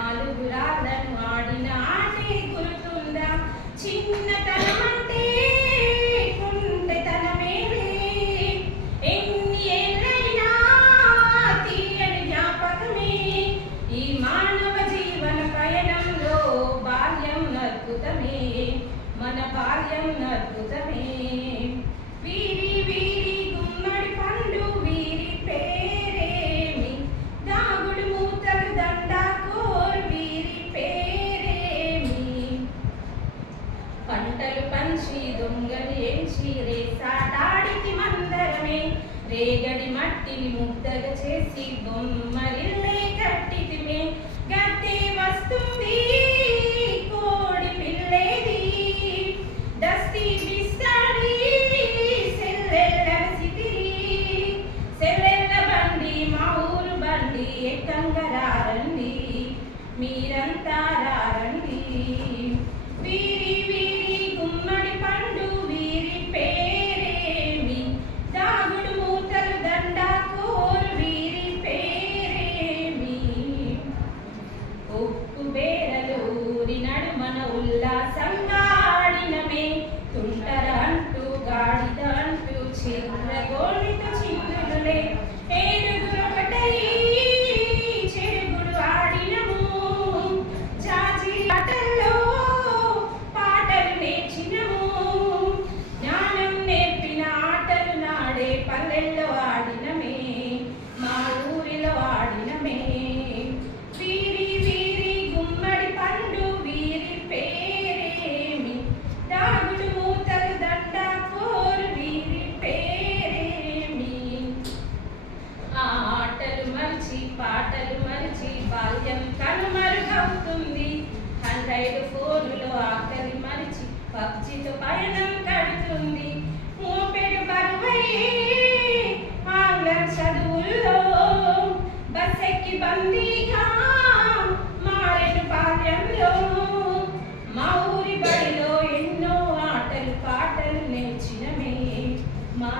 నాలుగు రాళ్ళను ఆడిన ఆటే గుర్తుందా? చిన్నతనమంటే కుంటెతనమేలే, ఎన్ని ఏళ్ళైనా తీయని జ్ఞాపకమే. ఈ మానవ జీవన పయనంలో బాల్యం అద్భుతమే, మన బాల్యం అద్భుతమే. వీరి వీరి గుమ్మడి పండు వీరి పేరేమి, దాగుడు మూతలు దండాకోరు వీరి పేరేమి. పంటలు పంచి దొంగలు ఎంచి రేసాటాడికి మందరమే, రేగడి మట్టిని ముద్దగా చేసి బొమ్మరిల్లే కట్టితిమే. గద్దె వస్తుంది కోడి పిల్లేది, దస్తీ బిస్తాడి సెల్లెళ్ళ సితిరి. సెల్లెళ్ళ బండి మా ఊరు బండి ఎక్కంగా రారండి, మీరంతా రారండి. వీరి వీరి గుమ్మడి పండు వీరి పేరేమి, దాగుడు మూతలు దండాకోరు వీరి పేరేమి. ఉప్పు బేరలు ఊరి నడుమన ఉల్లాసంగా ఆడినమే, తుంటర అంటూ గాడిద అంటూ చిర్రగోళ్ళతో చిందులులే. ఏడుగురొకటై చెడుగుడు ఆడినము, జాజి ఆటల్లో పాటలు నేర్చినము. జ్ఞానం నేర్పిన ఆటలు నాడే పల్లెల్లో ఆడినమే, మా ఊరిలో ఆడినమే. వీరి వీరి గుమ్మడి పండు వీరి పేరేమి, దాగుడు మూతలు దండాకోరు వీరి పేరేమి. ఆ ఆటలు మరిచి పాటలు మరిచి బాల్యం కనుమరుగవుతుంది. 100 ఫోనులో ఆకలి మరిచి పబ్జితో పయనం కడుతుంది. మోపెడు బరువై ఆంగ్లం చదువుల్లో బస్సెక్కి బందీగా మారెను బాల్యంలో. మా ఊరి బడిలో ఎన్నో ఆటలు పాటలు నేర్చినమే, మా